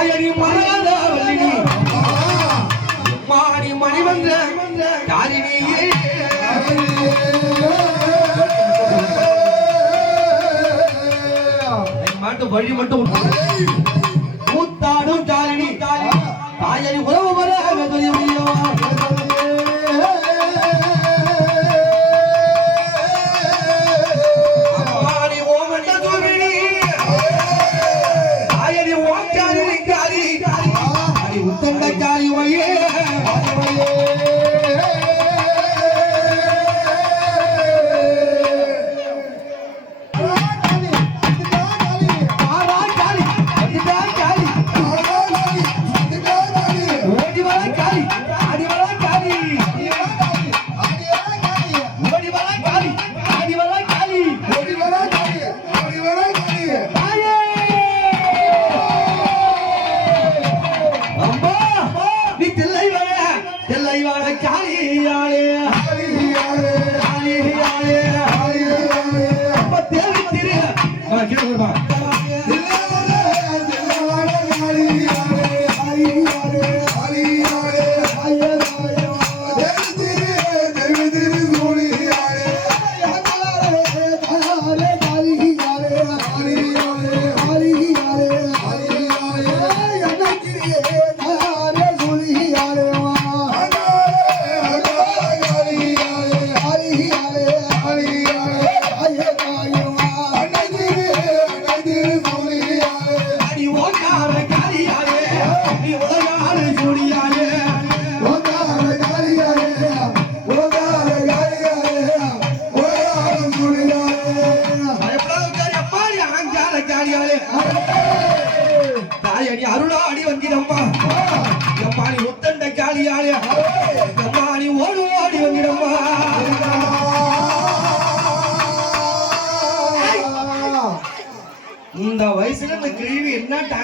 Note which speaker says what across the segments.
Speaker 1: தாயடி மனதாவலினி. வல்லினி மாடி மணிவந்த தாரிணியே மாட்டு வழி மட்டும் கூத்தாடும் தாரிணி தாரிணி தாயணி உறவு வர அம்மாடி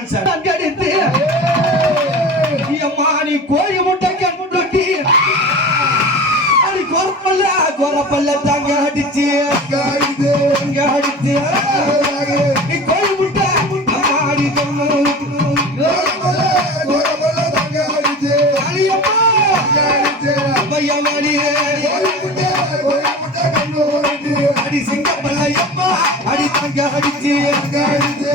Speaker 1: டான்ஸ் அடித்து. நீ கோழி முட்டை. கட்டி அடி கொரப்பல்ல கொரப்பல்ல தாங்க அடிச்சு. தாங்க அடிச்சு. நீ கோழி முட்டை அம்மா அடி சிங்கப்பல்ல அடி தாங்க அடிச்சு. தாங்க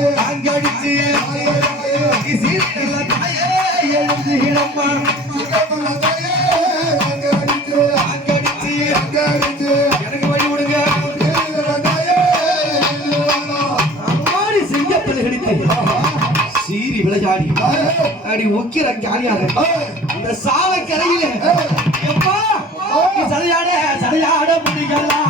Speaker 1: சீரி விளையாடி. அடி உக்கிர காரியாக இந்த சாலை கரையிலே எப்பா நீ சதையாட முடியலாம்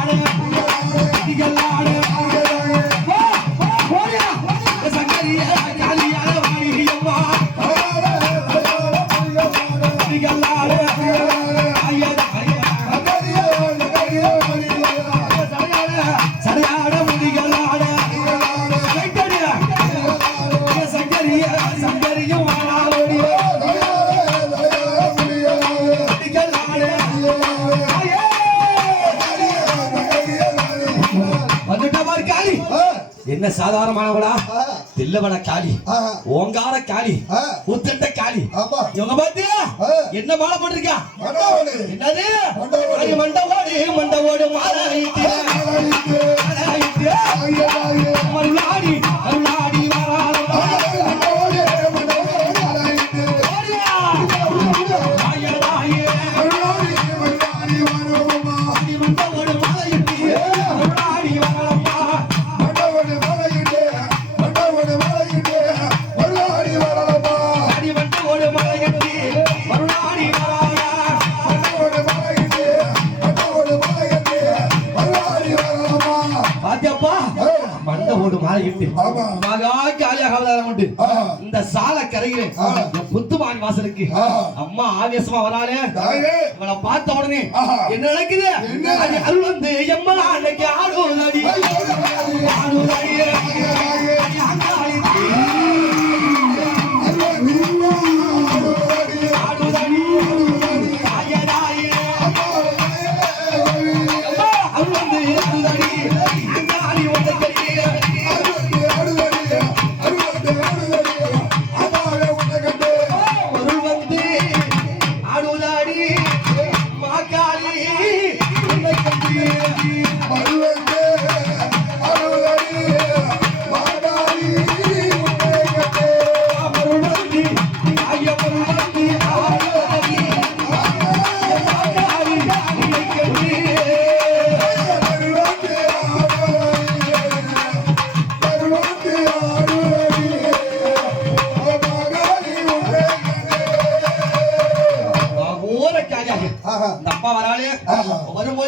Speaker 1: என்ன சாதாரணமானவளா? தில்லவன காளி. ஓங்கார காளி. உத்தண்ட காளி. இவங்க பாத்தியா? என்ன மாலை போட்டிருக்கா? என்னது? மண்டவோடு மண்டவோடு மாலாயிட்டு
Speaker 2: ஆமா.
Speaker 1: மகா காலியாக அவதாரம் உண்டு. இந்த சால. என் புத்துமான் வாசலுக்கு. அம்மா ஆவேசமா வராளே இவளை பார்த்த உடனே. என்ன நடக்குது அருள் வந்து அன்னைக்கு ஆடுவதடி ஆடுவதடி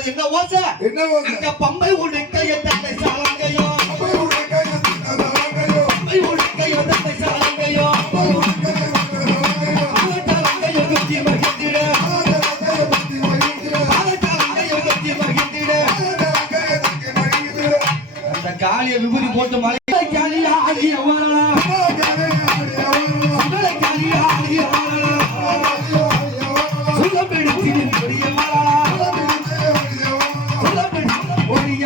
Speaker 1: என்ன ஓசை
Speaker 2: என்ன ஓசை?
Speaker 1: அங்க பம்பை உடுக்கைய தன்னை சாலங்கையோ
Speaker 2: அப்பை உடுக்கைய தன்னை சாலங்கையோ.
Speaker 1: பம்பை உடுக்கைய தன்னை சாலங்கையோ குத்தி மகிழ்ந்திட
Speaker 2: மகிழ்ந்திட.
Speaker 1: குத்தி மகிழ்ந்திட
Speaker 2: மகிழ்ந்திட.
Speaker 1: அந்த காளிய விபூதி போட்டு மலை காளிய வரலாம்